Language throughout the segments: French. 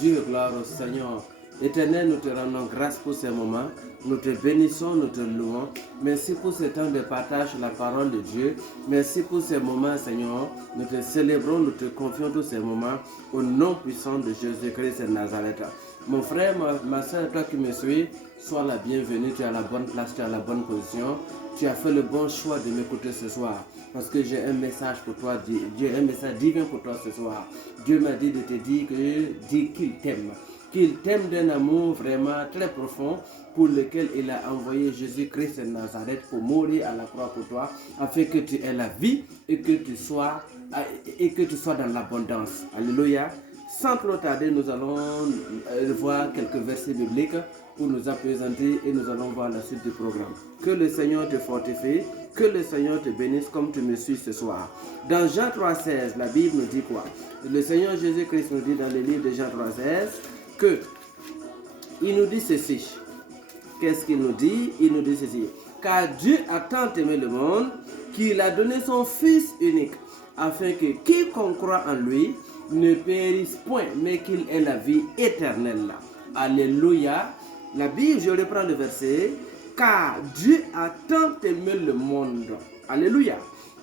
Dieu, gloire au Seigneur. Éternel, nous te rendons grâce pour ces moments. Nous te bénissons, nous te louons. Merci pour ce temps de partage de la parole de Dieu. Merci pour ces moments, Seigneur. Nous te célébrons, nous te confions tous ces moments au nom puissant de Jésus-Christ de Nazareth. Mon frère, ma soeur, toi qui me suis, sois la bienvenue. Tu as la bonne place, tu as la bonne position. Tu as fait le bon choix de m'écouter ce soir. Parce que j'ai un message pour toi, Dieu, un message divin pour toi ce soir. Dieu m'a dit de te dire qu'il t'aime. Qu'il t'aime d'un amour vraiment très profond pour lequel il a envoyé Jésus-Christ de Nazareth pour mourir à la croix pour toi, afin que tu aies la vie et que tu sois dans l'abondance. Alléluia. Sans trop tarder, nous allons voir quelques versets bibliques pour nous apaisanter et nous allons voir la suite du programme. Que le Seigneur te fortifie, que le Seigneur te bénisse comme tu me suis ce soir. Dans Jean 3,16, la Bible nous dit quoi? Le Seigneur Jésus-Christ nous dit dans le livre de Jean 3,16 que il nous dit ceci. Qu'est-ce qu'il nous dit? Il nous dit ceci. Car Dieu a tant aimé le monde qu'il a donné son Fils unique, afin que quiconque croit en lui ne périsse point, mais qu'il ait la vie éternelle. Alléluia. La Bible, je reprends le verset. Car Dieu a tant aimé le monde. Alléluia.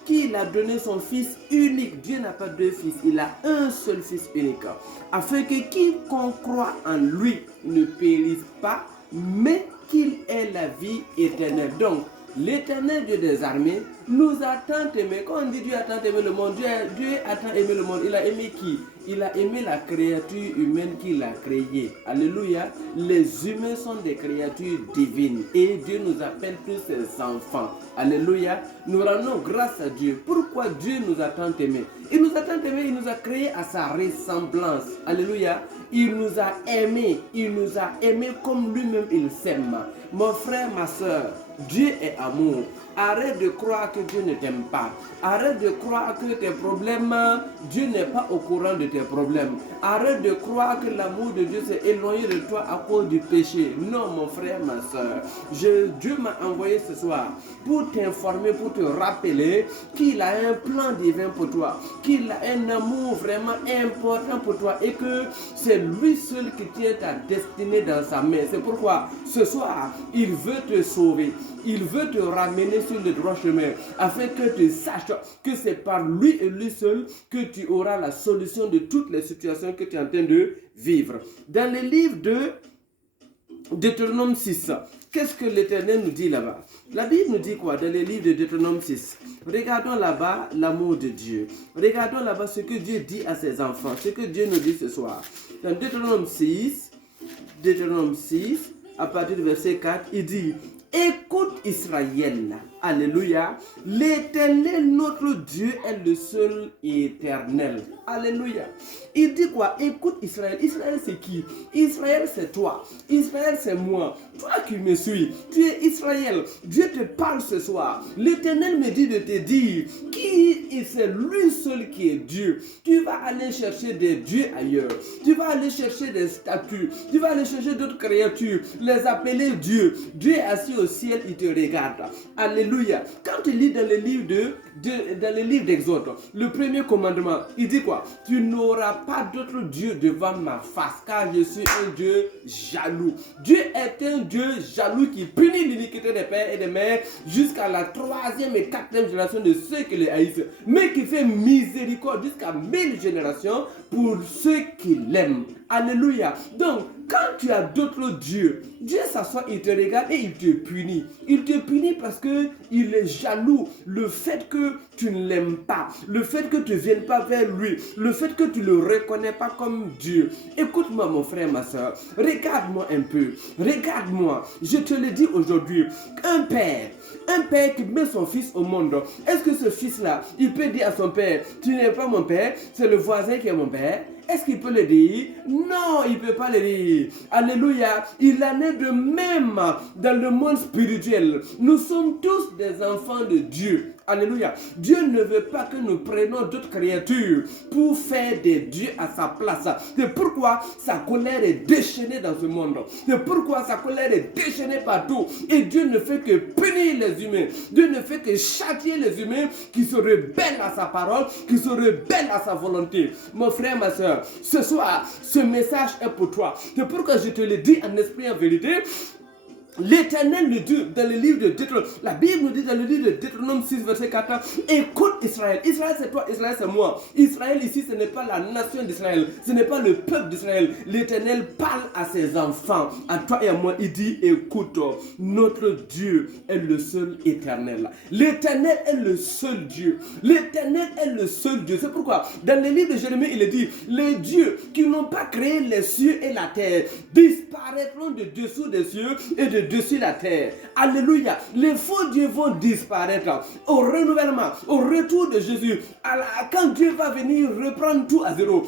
Qu'il a donné son Fils unique. Dieu n'a pas deux fils, il a un seul Fils unique. Afin que quiconque croit en lui ne périsse pas, mais qu'il ait la vie éternelle. Donc, l'Éternel Dieu des armées nous a tant aimé. Quand on dit Dieu a tant aimé le monde, Dieu a tant aimé le monde. Il a aimé qui? Il a aimé la créature humaine qu'il a créée. Alléluia. Les humains sont des créatures divines et Dieu nous appelle tous ses enfants. Alléluia. Nous rendons grâce à Dieu. Pourquoi Dieu nous a tant aimés? Il nous a tant aimés, il nous a créés à sa ressemblance. Alléluia. Il nous a aimés comme lui-même il s'aime. Mon frère, ma soeur, Dieu est amour. Arrête de croire que Dieu ne t'aime pas. Arrête de croire que tes problèmes, Dieu n'est pas au courant de tes problèmes. Arrête de croire que l'amour de Dieu s'est éloigné de toi à cause du péché. Non, mon frère, ma soeur. Dieu m'a envoyé ce soir pour t'informer, pour te rappeler qu'il a un plan divin pour toi, qu'il a un amour vraiment important pour toi et que c'est lui seul qui tient ta destinée dans sa main. C'est pourquoi ce soir, il veut te sauver. Il veut te ramener sur le droit chemin afin que tu saches que c'est par lui et lui seul que tu auras la solution de toutes les situations que tu es en train de vivre. Dans le livre de Deutéronome 6, qu'est-ce que l'Éternel nous dit là-bas? La Bible nous dit quoi dans le livre de Deutéronome 6? Regardons là-bas l'amour de Dieu. Regardons là-bas ce que Dieu dit à ses enfants, ce que Dieu nous dit ce soir. Dans Deutéronome 6, à partir du verset 4, il dit: écoute Israël, alléluia, l'Éternel notre Dieu est le seul éternel. Alléluia. Il dit quoi? Écoute Israël. Israël c'est qui? Israël c'est toi. Israël c'est moi. Toi qui me suis, tu es Israël. Dieu te parle ce soir. L'Éternel me dit de te dire qui c'est lui seul qui est Dieu. Tu vas aller chercher des dieux ailleurs. Tu vas aller chercher des statues. Tu vas aller chercher d'autres créatures. Les appeler Dieu. Dieu est assis au ciel, il te regarde. Alléluia. Quand tu lis dans le livre d'Exode, le premier commandement, il dit quoi? Tu n'auras pas d'autre Dieu devant ma face, car je suis un Dieu jaloux. Dieu est un Dieu jaloux qui punit l'iniquité des pères et des mères jusqu'à la 3e et 4e génération de ceux qui les haïssent, mais qui fait miséricorde jusqu'à 1000 générations pour ceux qui l'aiment. Alléluia. Donc, quand tu as d'autres dieux, Dieu s'assoit, il te regarde et il te punit. Il te punit parce qu'il est jaloux. Le fait que tu ne l'aimes pas, le fait que tu ne viennes pas vers lui, le fait que tu ne le reconnais pas comme Dieu. Écoute-moi mon frère, ma soeur, regarde-moi un peu, regarde-moi. Je te le dis aujourd'hui, un père qui met son fils au monde, est-ce que ce fils-là, il peut dire à son père, tu n'es pas mon père, c'est le voisin qui est mon père? Est-ce qu'il peut le dire? Non, il ne peut pas le dire. Alléluia. Il en est de même dans le monde spirituel. Nous sommes tous des enfants de Dieu. Alléluia. Dieu ne veut pas que nous prenions d'autres créatures pour faire des dieux à sa place. C'est pourquoi sa colère est déchaînée dans ce monde. C'est pourquoi sa colère est déchaînée partout. Et Dieu ne fait que punir les humains. Dieu ne fait que châtier les humains qui se rebellent à sa parole, qui se rebellent à sa volonté. Mon frère, ma soeur, ce soir, ce message est pour toi. C'est pourquoi je te le dis en esprit et en vérité. L'Éternel nous dit dans le livre de Deutéronome, la Bible nous dit dans le livre de Deutéronome 6, verset 4, écoute Israël. Israël c'est toi, Israël c'est moi. Israël ici ce n'est pas la nation d'Israël, ce n'est pas le peuple d'Israël. L'Éternel parle à ses enfants, à toi et à moi. Il dit, écoute, notre Dieu est le seul éternel. L'Éternel est le seul Dieu. L'Éternel est le seul Dieu. C'est pourquoi dans le livre de Jérémie, il est dit, les dieux qui n'ont pas créé les cieux et la terre disparaîtront de dessous des cieux et de dessus la terre. Alléluia. Les faux dieux vont disparaître au renouvellement, au retour de Jésus. Quand Dieu va venir reprendre tout à zéro,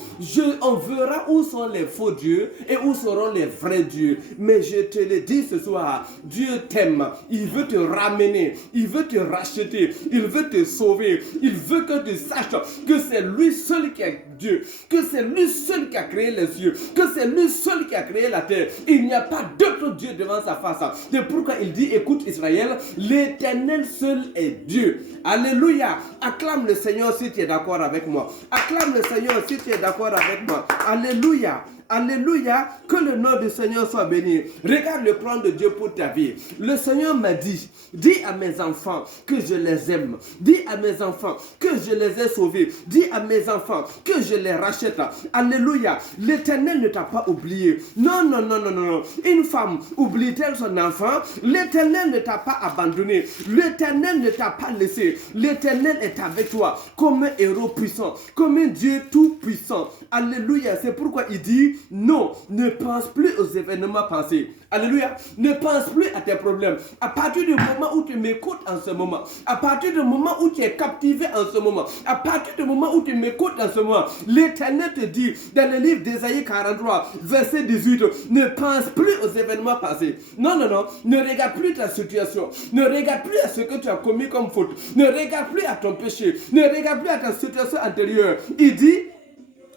on verra où sont les faux dieux et où seront les vrais dieux. Mais je te le dis ce soir, Dieu t'aime. Il veut te ramener. Il veut te racheter. Il veut te sauver. Il veut que tu saches que c'est lui seul qui est Dieu. Que c'est lui seul qui a créé les cieux. Que c'est lui seul qui a créé la terre. Il n'y a pas d'autre Dieu devant sa face. C'est pourquoi il dit, écoute Israël, l'Éternel seul est Dieu. Alléluia. Acclame le Seigneur si tu es d'accord avec moi. Acclame le Seigneur si tu es d'accord avec moi. Alléluia. Alléluia, que le nom du Seigneur soit béni. Regarde le plan de Dieu pour ta vie. Le Seigneur m'a dit, dis à mes enfants que je les aime. Dis à mes enfants que je les ai sauvés. Dis à mes enfants que je les rachète. Alléluia, l'Éternel ne t'a pas oublié. Non, non, non, non, non. Une femme oublie-t-elle son enfant? L'Éternel ne t'a pas abandonné. L'Éternel ne t'a pas laissé. L'Éternel est avec toi comme un héros puissant, comme un Dieu tout puissant. Alléluia, c'est pourquoi il dit, non, ne pense plus aux événements passés. Alléluia. Ne pense plus à tes problèmes. À partir du moment où tu m'écoutes en ce moment, à partir du moment où tu es captivé en ce moment, à partir du moment où tu m'écoutes en ce moment, l'Éternel te dit dans le livre d'Ésaïe 43, verset 18, ne pense plus aux événements passés. Non, non, non. Ne regarde plus ta situation. Ne regarde plus à ce que tu as commis comme faute. Ne regarde plus à ton péché. Ne regarde plus à ta situation antérieure. Il dit,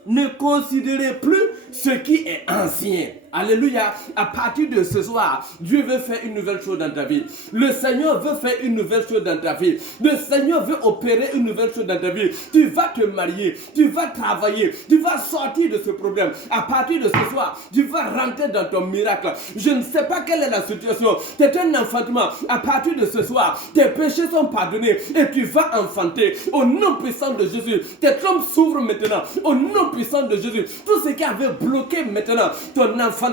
ne considérez plus ce qui est ancien. Alléluia. À partir de ce soir, Dieu veut faire une nouvelle chose dans ta vie. Le Seigneur veut faire une nouvelle chose dans ta vie. Le Seigneur veut opérer une nouvelle chose dans ta vie. Tu vas te marier, tu vas travailler, tu vas sortir de ce problème. À partir de ce soir, tu vas rentrer dans ton miracle. Je ne sais pas quelle est la situation. C'est un enfantement. À partir de ce soir, tes péchés sont pardonnés et tu vas enfanter. Au nom puissant de Jésus, tes trompes s'ouvrent maintenant. Au nom puissant de Jésus, tout ce qui avait bloqué maintenant ton enfantement,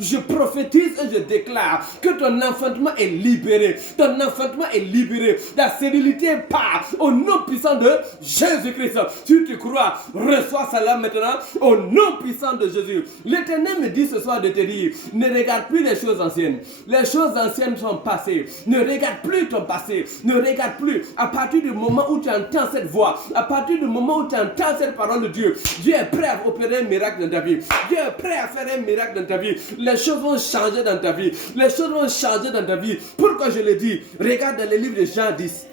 je prophétise et je déclare que ton enfantement est libéré. Ton enfantement est libéré. La stérilité part au nom puissant de Jésus-Christ. Si tu crois, reçois cela maintenant au nom puissant de Jésus. L'Éternel me dit ce soir de te dire, ne regarde plus les choses anciennes. Les choses anciennes sont passées. Ne regarde plus ton passé. Ne regarde plus. À partir du moment où tu entends cette voix, à partir du moment où tu entends cette parole de Dieu, Dieu est prêt à opérer un miracle dans ta vie. Dieu est prêt à faire un miracle dans ta vie. Les choses vont changer dans ta vie. Les choses vont changer dans ta vie. Pourquoi je le dis? Regarde dans le livre de Jean 10.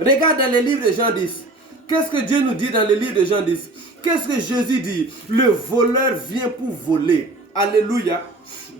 Regarde dans le livre de Jean 10. Qu'est-ce que Dieu nous dit dans le livre de Jean 10? Qu'est-ce que Jésus dit? Le voleur vient pour voler. Alléluia.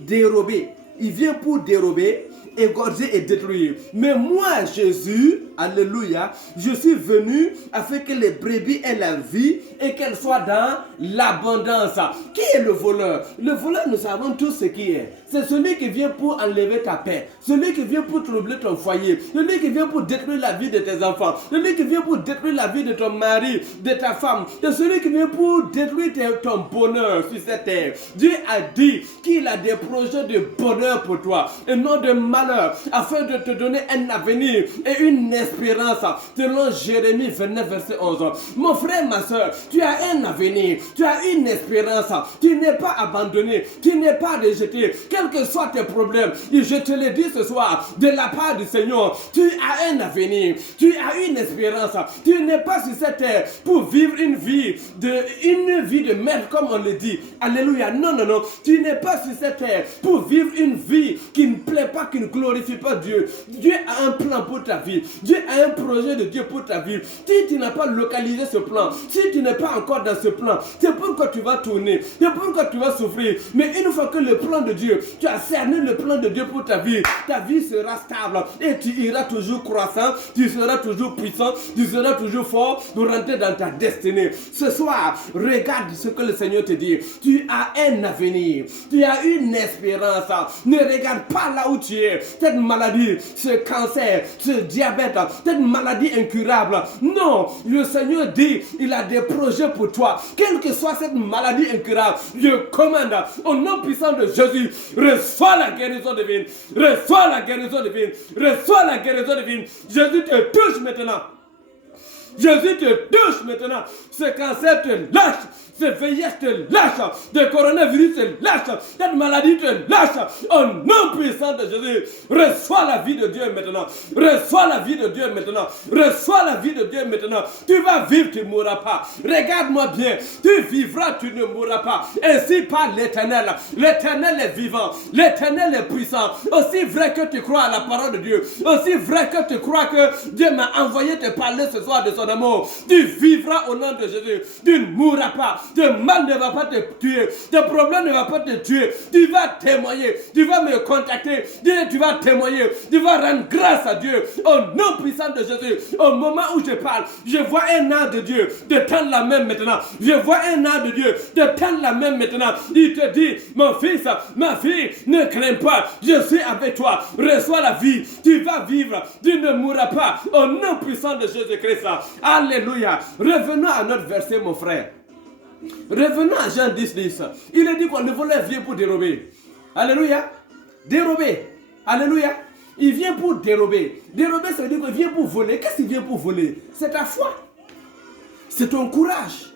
Dérober. Il vient pour dérober, égorger et détruire. Mais moi, Jésus, alléluia, je suis venu afin que les brebis aient la vie et qu'elles soient dans l'abondance. Qui est le voleur? Le voleur, nous savons tous ce qui est. C'est celui qui vient pour enlever ta paix. Celui qui vient pour troubler ton foyer. Celui qui vient pour détruire la vie de tes enfants. Celui qui vient pour détruire la vie de ton mari, de ta femme. C'est celui qui vient pour détruire ton bonheur sur cette terre. Dieu a dit qu'il a des projets de bonheur pour toi et non de malheur, afin de te donner un avenir et une espérance, selon Jérémie 29 verset 11. Mon frère, ma soeur, tu as un avenir, tu as une espérance, tu n'es pas abandonné, tu n'es pas rejeté, quels que soient tes problèmes. Et je te le dis ce soir, de la part du Seigneur, tu as un avenir, tu as une espérance, tu n'es pas sur cette terre pour vivre une vie de merde comme on le dit. Alléluia, non, non, non, tu n'es pas sur cette terre pour vivre une vie qui ne plaît pas, qui ne glorifies pas Dieu, Dieu a un plan pour ta vie. Dieu a un projet de Dieu pour ta vie. Si tu n'as pas localisé ce plan, si tu n'es pas encore dans ce plan, c'est pourquoi tu vas tourner, c'est pourquoi tu vas souffrir. Mais une fois que le plan de Dieu, tu as cerné le plan de Dieu pour ta vie sera stable et tu iras toujours croissant, tu seras toujours puissant, tu seras toujours fort pour rentrer dans ta destinée. Ce soir, regarde ce que le Seigneur te dit. Tu as un avenir, tu as une espérance. Ne regarde pas là où tu es, cette maladie, ce cancer, ce diabète, cette maladie incurable. Non, le Seigneur dit, il a des projets pour toi. Quelle que soit cette maladie incurable, je commande au nom puissant de Jésus, reçois la guérison divine, reçois la guérison divine, reçois la guérison divine. Jésus te touche maintenant. Jésus te touche maintenant. Ce cancer te lâche. Ce VIH te lâche. Ce coronavirus te lâche. Cette maladie te lâche. Au nom puissant de Jésus. Reçois la vie de Dieu maintenant. Reçois la vie de Dieu maintenant. Reçois la vie de Dieu maintenant. Tu vas vivre, tu ne mourras pas. Regarde-moi bien. Tu vivras, tu ne mourras pas. Ainsi par l'Éternel. L'Éternel est vivant. L'Éternel est puissant. Aussi vrai que tu crois à la parole de Dieu. Aussi vrai que tu crois que Dieu m'a envoyé te parler ce soir de son amour. Tu vivras au nom de Jésus. Tu ne mourras pas. Ton mal ne va pas te tuer. Ton problème ne va pas te tuer. Tu vas témoigner. Tu vas me contacter. Tu vas témoigner. Tu vas rendre grâce à Dieu. Au nom puissant de Jésus. Au moment où je parle, je vois un ange de Dieu te tendre la main maintenant. Je vois un ange de Dieu te tendre la main maintenant. Il te dit, mon fils, ma fille, ne crains pas. Je suis avec toi. Reçois la vie. Tu vas vivre. Tu ne mourras pas. Au nom puissant de Jésus-Christ. Alléluia. Revenons à notre verset, mon frère. Revenons à Jean 10, 10. Il est dit qu'on le voleur vient pour dérober. Alléluia. Dérober. Alléluia. Il vient pour dérober. Dérober, ça veut dire qu'il vient pour voler. Qu'est-ce qu'il vient pour voler? C'est ta foi. C'est ton courage.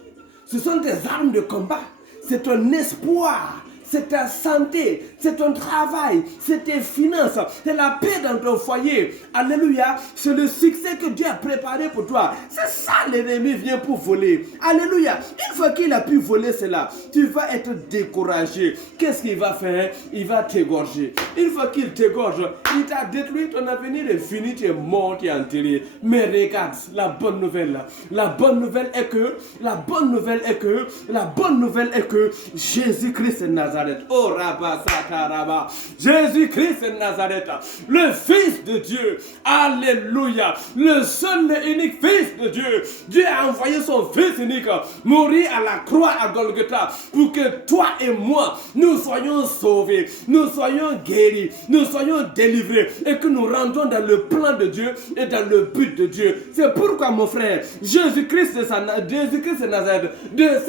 Ce sont tes armes de combat. C'est ton espoir. C'est ta santé, c'est ton travail, c'est tes finances, c'est la paix dans ton foyer. Alléluia, c'est le succès que Dieu a préparé pour toi. C'est ça l'ennemi vient pour voler. Alléluia, une fois qu'il a pu voler cela, tu vas être découragé. Qu'est-ce qu'il va faire? Il va t'égorger. Une fois qu'il t'égorge, il t'a détruit, ton avenir est fini, tu es mort, tu es enterré. Mais regarde, la bonne nouvelle est que Jésus-Christ est Nazareth. Oh Rabba Sataraba. Jésus-Christ est Nazareth, le Fils de Dieu. Alléluia. Le seul et unique Fils de Dieu. Dieu a envoyé son Fils unique mourir à la croix à Golgotha pour que toi et moi, nous soyons sauvés, nous soyons guéris, nous soyons délivrés et que nous rentrons dans le plan de Dieu et dans le but de Dieu. C'est pourquoi, mon frère, Jésus-Christ de Nazareth, de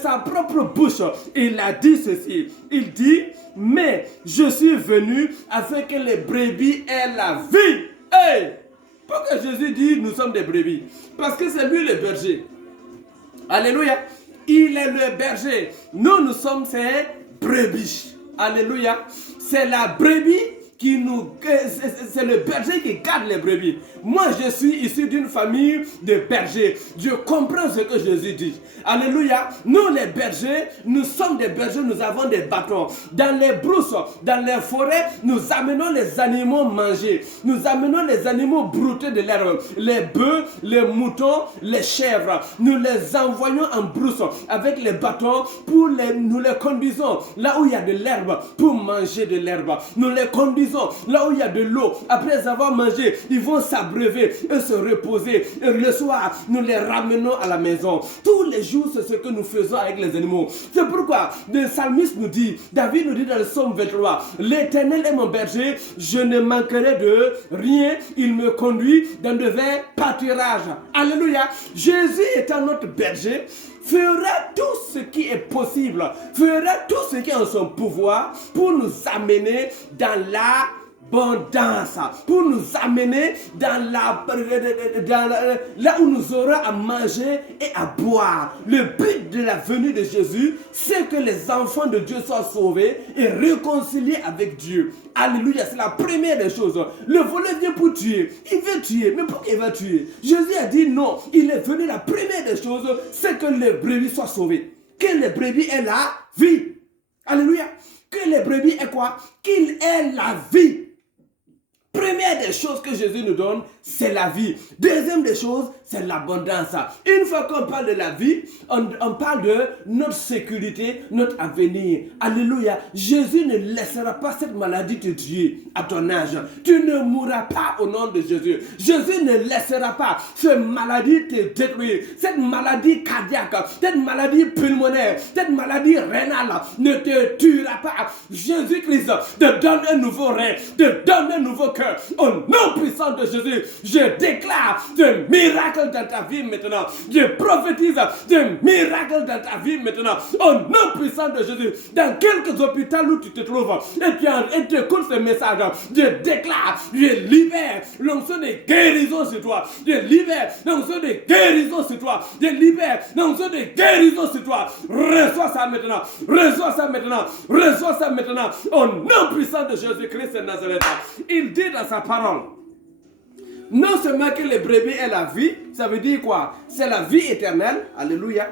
sa propre bouche, il a dit ceci. Il dit, mais je suis venu afin que les brebis aient la vie. Hey! Pourquoi Jésus dit nous sommes des brebis? Parce que c'est lui le berger. Alléluia. Il est le berger. Nous sommes ses brebis. Alléluia. C'est la brebis c'est le berger qui garde les brebis. Moi, je suis issu d'une famille de bergers. Je comprends ce que Jésus dit. Alléluia. Nous, les bergers, nous sommes des bergers, nous avons des bâtons. Dans les brousses, dans les forêts, nous amenons les animaux manger. Nous amenons les animaux brouter de l'herbe. Les bœufs, les moutons, les chèvres. Nous les envoyons en brousse avec les bâtons nous les conduisons là où il y a de l'herbe pour manger de l'herbe. Nous les conduisons là où il y a de l'eau. Après avoir mangé, ils vont s'abreuver et se reposer. Et le soir, nous les ramenons à la maison. Tous les jours, c'est ce que nous faisons avec les animaux. C'est pourquoi le psalmiste nous dit, David nous dit dans le psaume 23, l'Éternel est mon berger, je ne manquerai de rien. Il me conduit dans de verts pâturages. Alléluia. Jésus étant notre berger, fera tout ce qui est possible, fera tout ce qui est en son pouvoir pour nous amener dans l'abondance, pour nous amener dans là où nous aurons à manger et à boire. Le but de la venue de Jésus, c'est que les enfants de Dieu soient sauvés et réconciliés avec Dieu. Alléluia, c'est la première des choses. Le voleur vient pour tuer. Il veut tuer. Mais pourquoi il va tuer? Jésus a dit non. Il est venu, la première des choses, c'est que les brebis soient sauvées. Que les brebis aient la vie. Alléluia. Que les brebis aient quoi? Qu'il ait la vie. Première des choses que Jésus nous donne, c'est la vie. Deuxième des choses, c'est l'abondance. Une fois qu'on parle de la vie, on parle de notre sécurité, notre avenir. Alléluia. Jésus ne laissera pas cette maladie te tuer à ton âge. Tu ne mourras pas au nom de Jésus. Jésus ne laissera pas cette maladie te détruire. Cette maladie cardiaque, cette maladie pulmonaire, cette maladie rénale ne te tuera pas. Jésus-Christ te donne un nouveau rein, te donne un nouveau cœur. Au nom puissant de Jésus, je déclare de miracles dans ta vie maintenant. Je prophétise de miracles dans ta vie maintenant. Au nom puissant de Jésus, dans quelques hôpitaux où tu te trouves, et tu écoutes ce message, je déclare, je libère l'onction de guérison sur toi. Je libère l'onction de guérison sur toi. Je libère l'onction de guérison sur toi. Reçois ça maintenant. Reçois ça maintenant. Reçois ça maintenant. Au nom puissant de Jésus-Christ de Nazareth. Il dit dans sa parole, non seulement que les brebis aient la vie, ça veut dire quoi? C'est la vie éternelle. Alléluia.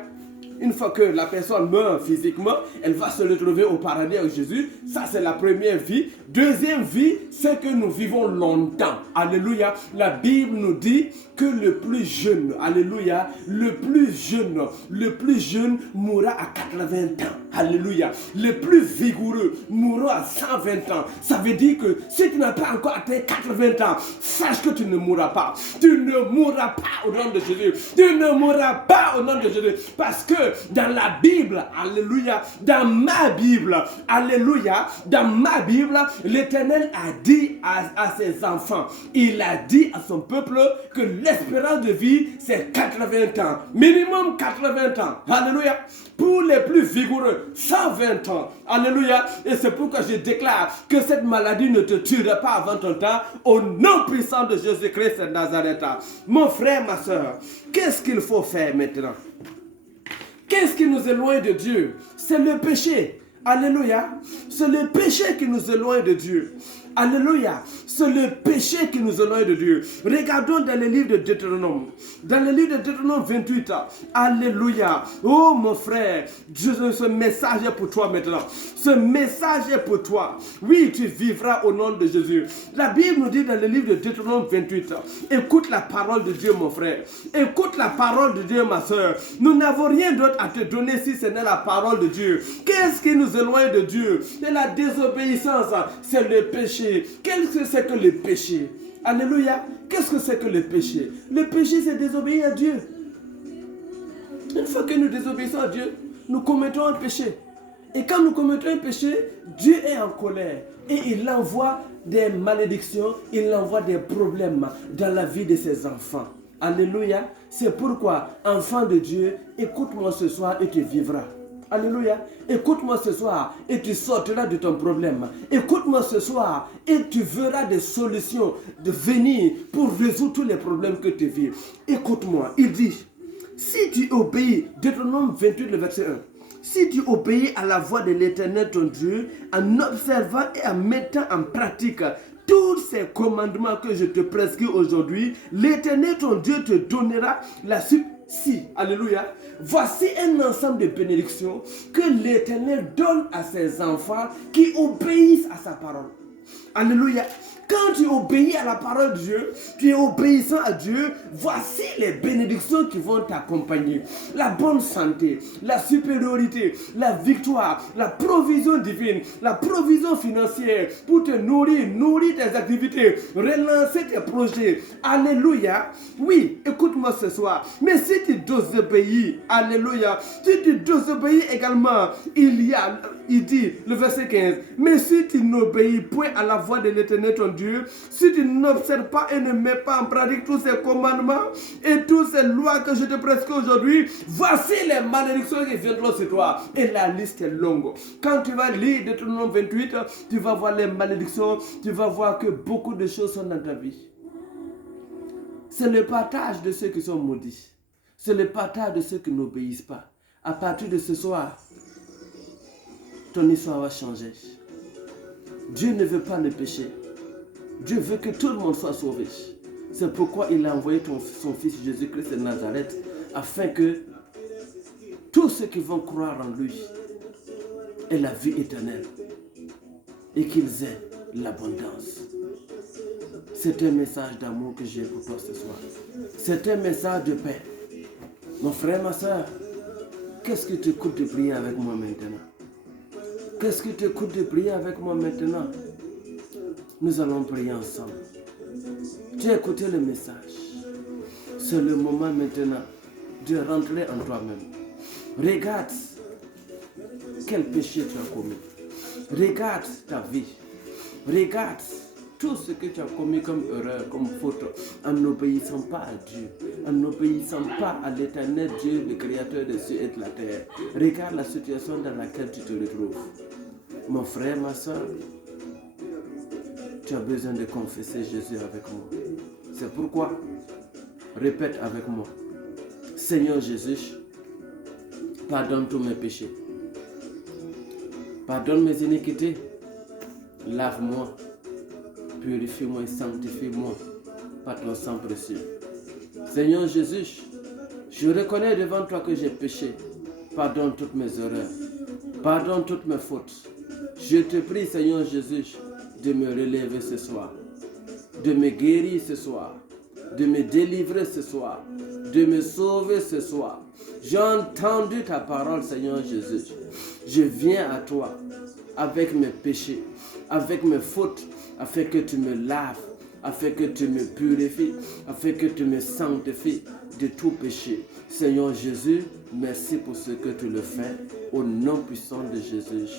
Une fois que la personne meurt physiquement, elle va se retrouver au paradis avec Jésus. Ça, c'est la première vie. Deuxième vie, c'est que nous vivons longtemps. Alléluia. La Bible nous dit que le plus jeune, alléluia, le plus jeune mourra à 80 ans. Alléluia. Le plus vigoureux mourra à 120 ans. Ça veut dire que si tu n'as pas encore atteint 80 ans, sache que tu ne mourras pas. Tu ne mourras pas au nom de Jésus. Tu ne mourras pas au nom de Jésus. Parce que dans la Bible, alléluia, dans ma Bible, alléluia, dans ma Bible, l'Éternel a dit à ses enfants, il a dit à son peuple que l'espérance de vie, c'est 80 ans. Minimum 80 ans. Alléluia. Pour les plus vigoureux, 120 ans. Alléluia. Et c'est pourquoi je déclare que cette maladie ne te tuera pas avant ton temps. Au nom puissant de Jésus-Christ de Nazareth. Mon frère, ma soeur, qu'est-ce qu'il faut faire maintenant? Qu'est-ce qui nous éloigne de Dieu? C'est le péché. Alléluia. C'est le péché qui nous éloigne de Dieu. Alléluia. C'est le péché qui nous éloigne de Dieu. Regardons dans le livre de Deutéronome. Dans le livre de Deutéronome 28. Alléluia. Oh mon frère, ce message est pour toi maintenant. Ce message est pour toi. Oui, tu vivras au nom de Jésus. La Bible nous dit dans le livre de Deutéronome 28. Écoute la parole de Dieu, mon frère. Écoute la parole de Dieu, ma soeur. Nous n'avons rien d'autre à te donner si ce n'est la parole de Dieu. Qu'est-ce qui nous éloigne de Dieu? C'est la désobéissance. C'est le péché. Qu'est-ce que c'est que le péché? Alléluia. Qu'est-ce que c'est que le péché? Le péché, c'est désobéir à Dieu. Une fois que nous désobéissons à Dieu, nous commettons un péché. Et quand nous commettons un péché, Dieu est en colère. Et il envoie des malédictions, il envoie des problèmes dans la vie de ses enfants. Alléluia. C'est pourquoi, enfant de Dieu, écoute-moi ce soir et tu vivras. Alléluia. Écoute-moi ce soir et tu sortiras de ton problème. Écoute-moi ce soir et tu verras des solutions de venir pour résoudre tous les problèmes que tu vis. Écoute-moi. Il dit, si tu obéis, Deutéronome 28, le verset 1. Si tu obéis à la voix de l'Éternel ton Dieu, en observant et en mettant en pratique tous ces commandements que je te prescris aujourd'hui, l'Éternel ton Dieu te donnera la suite. Si, alléluia, voici un ensemble de bénédictions que l'Éternel donne à ses enfants qui obéissent à sa parole. Alléluia. Quand tu obéis à la parole de Dieu, tu es obéissant à Dieu, voici les bénédictions qui vont t'accompagner. La bonne santé, la supériorité, la victoire, la provision divine, la provision financière pour te nourrir tes activités, relancer tes projets. Alléluia. Oui, écoute-moi ce soir. Mais si tu désobéis, alléluia, si tu désobéis également, il dit, le verset 15, mais si tu n'obéis point à la voix de l'Éternel ton Dieu, si tu n'observes pas et ne mets pas en pratique tous ces commandements et toutes ces lois que je te prescris aujourd'hui, voici les malédictions qui viendront sur toi. Et la liste est longue. Quand tu vas lire Deutéronome 28, tu vas voir les malédictions, tu vas voir que beaucoup de choses sont dans ta vie. C'est le partage de ceux qui sont maudits. C'est le partage de ceux qui n'obéissent pas. À partir de ce soir, ton histoire va changer. Dieu ne veut pas le péché. Dieu veut que tout le monde soit sauvé. C'est pourquoi il a envoyé son fils Jésus-Christ de Nazareth, afin que tous ceux qui vont croire en lui, et la vie éternelle et qu'ils aient l'abondance. C'est un message d'amour que j'ai pour toi ce soir. C'est un message de paix. Mon frère, ma soeur, qu'est-ce que te coûte de prier avec moi maintenant? Qu'est-ce que te coûte de prier avec moi maintenant? Nous allons prier ensemble. Tu as écouté le message. C'est le moment maintenant de rentrer en toi-même. Regarde quel péché tu as commis. Regarde ta vie. Regarde tout ce que tu as commis comme erreur, comme faute, en n'obéissant pas à Dieu, en n'obéissant pas à l'éternel Dieu, le créateur des cieux et de la terre. Regarde la situation dans laquelle tu te retrouves. Mon frère, ma soeur, tu as besoin de confesser Jésus avec moi. C'est pourquoi, répète avec moi. Seigneur Jésus, pardonne tous mes péchés. Pardonne mes iniquités. Lave-moi, purifie-moi et sanctifie-moi par ton sang précieux. Seigneur Jésus, je reconnais devant toi que j'ai péché. Pardonne toutes mes erreurs. Pardonne toutes mes fautes. Je te prie, Seigneur Jésus, de me relever ce soir, de me guérir ce soir, de me délivrer ce soir, de me sauver ce soir. J'ai entendu ta parole, Seigneur Jésus. Je viens à toi avec mes péchés, avec mes fautes, afin que tu me laves, afin que tu me purifies, afin que tu me sanctifies de tout péché. Seigneur Jésus, merci pour ce que tu le fais, au nom puissant de Jésus.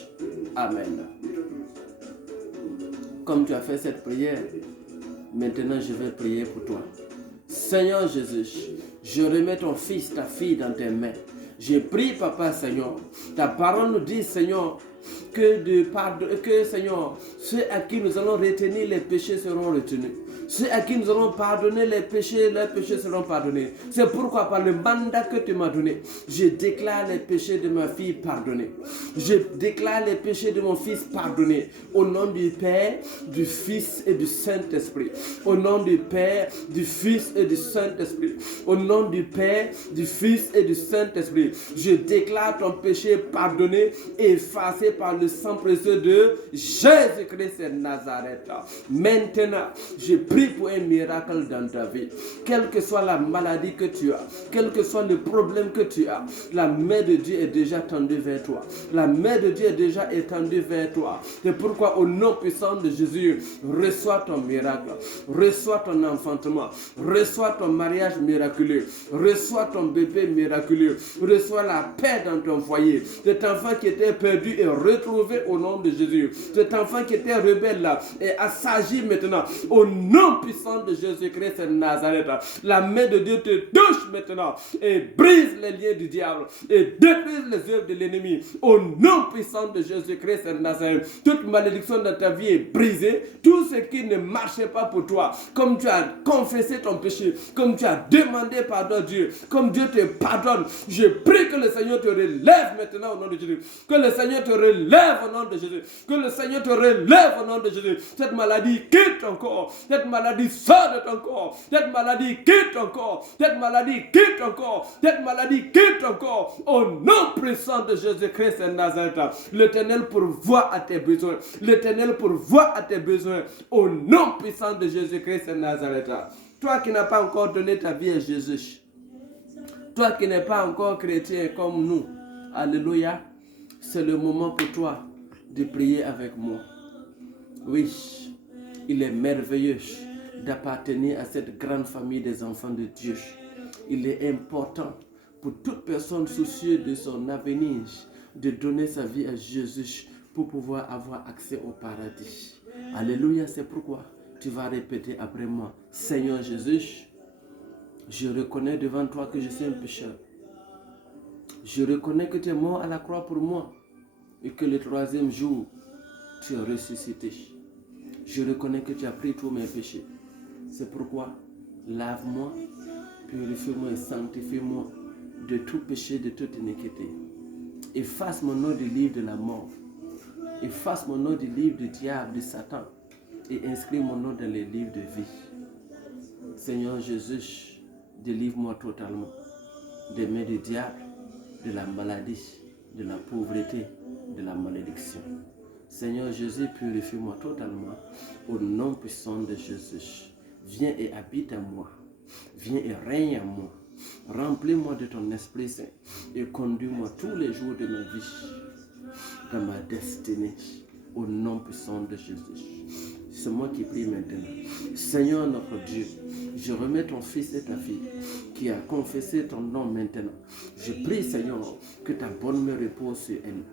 Amen. Comme tu as fait cette prière, maintenant je vais prier pour toi. Seigneur Jésus, je remets ton fils, ta fille dans tes mains. Je prie, Papa, Seigneur. Ta parole nous dit, Seigneur, que Seigneur, ceux à qui nous allons retenir les péchés seront retenus. Ceux à qui nous allons pardonner les péchés seront pardonnés. C'est pourquoi par le mandat que tu m'as donné, je déclare les péchés de ma fille pardonnés. Je déclare les péchés de mon fils pardonnés. Au nom du Père, du Fils et du Saint-Esprit. Au nom du Père, du Fils et du Saint-Esprit. Au nom du Père, du Fils et du Saint-Esprit. Je déclare ton péché pardonné et effacé par le sang précieux de Jésus-Christ de Nazareth. Maintenant, je prie pour un miracle dans ta vie. Quelle que soit la maladie que tu as, quel que soit le problème que tu as, la main de Dieu est déjà tendue vers toi. La main de Dieu est déjà étendue vers toi. C'est pourquoi au nom puissant de Jésus, reçois ton miracle, reçois ton enfantement, reçois ton mariage miraculeux, reçois ton bébé miraculeux, reçois la paix dans ton foyer. Cet enfant qui était perdu est retrouvé au nom de Jésus. Cet enfant qui était rebelle là est assagi maintenant au nom puissant de Jésus-Christ de Nazareth. La main de Dieu te touche maintenant et brise les liens du diable et détruise les œuvres de l'ennemi au nom puissant de Jésus-Christ de Nazareth. Toute malédiction dans ta vie est brisée. Tout ce qui ne marchait pas pour toi, comme tu as confessé ton péché, comme tu as demandé pardon à Dieu, comme Dieu te pardonne, je prie que le Seigneur te relève maintenant au nom de Jésus. Que le Seigneur te relève au nom de Jésus. Que le Seigneur te relève au nom de Jésus. Cette maladie quitte ton corps. Cette maladie sort de ton corps. Cette maladie quitte ton corps. Cette maladie quitte ton corps. Cette maladie quitte ton corps. Au nom puissant de Jésus-Christ de Nazareth. L'Éternel pourvoit à tes besoins. L'Éternel pourvoit à tes besoins. Au nom puissant de Jésus-Christ de Nazareth. Toi qui n'as pas encore donné ta vie à Jésus. Toi qui n'es pas encore chrétien comme nous. Alléluia. C'est le moment pour toi de prier avec moi. Oui, il est merveilleux d'appartenir à cette grande famille des enfants de Dieu. Il est important pour toute personne soucieuse de son avenir de donner sa vie à Jésus pour pouvoir avoir accès au paradis. Alléluia, c'est pourquoi tu vas répéter après moi. Seigneur Jésus, je reconnais devant toi que je suis un pécheur. Je reconnais que tu es mort à la croix pour moi et que le troisième jour, tu es ressuscité. Je reconnais que tu as pris tous mes péchés. C'est pourquoi, lave-moi, purifie-moi et sanctifie-moi de tout péché, de toute iniquité. Efface mon nom du livre de la mort. Efface mon nom du livre du diable, de Satan. Et inscris mon nom dans les livres de vie. Seigneur Jésus, délivre-moi totalement des mains du diable, de la maladie, de la pauvreté, de la malédiction. Seigneur Jésus, purifie-moi totalement au nom puissant de Jésus. Viens et habite en moi. Viens et règne en moi. Remplis-moi de ton Esprit Saint et conduis-moi tous les jours de ma vie, dans ma destinée, au nom puissant de Jésus. C'est moi qui prie maintenant. Seigneur notre Dieu, je remets ton fils et ta fille qui a confessé ton nom maintenant. Je prie, Seigneur, que ta bonne main repose sur elle,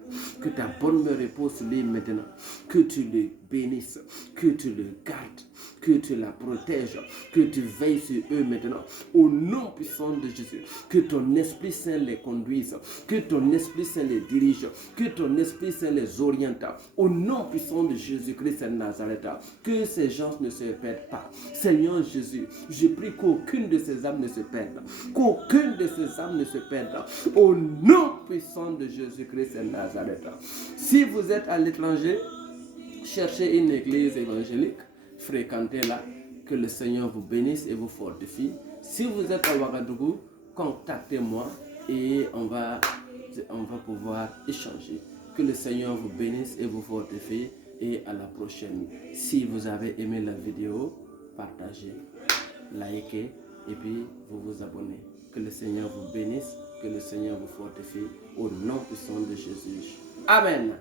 que ta bonne main repose sur lui maintenant, que tu le bénisses, que tu le gardes, que tu la protèges, que tu veilles sur eux maintenant, au nom puissant de Jésus, que ton Esprit Saint les conduise, que ton Esprit Saint les dirige, que ton Esprit Saint les oriente, au nom puissant de Jésus-Christ de Nazareth, que ces gens ne se perdent pas. Seigneur Jésus, je prie qu'aucune de ces âmes ne se perde, qu'aucune de ces âmes ne se perde, au nom puissant de Jésus-Christ de Nazareth. Si vous êtes à l'étranger, cherchez une église évangélique, fréquentez-la, que le Seigneur vous bénisse et vous fortifie. Si vous êtes à Ouagadougou, contactez-moi et on va pouvoir échanger. Que le Seigneur vous bénisse et vous fortifie et à la prochaine. Si vous avez aimé la vidéo, partagez, likez et puis vous vous abonnez. Que le Seigneur vous bénisse, que le Seigneur vous fortifie au nom puissant de Jésus. Amen.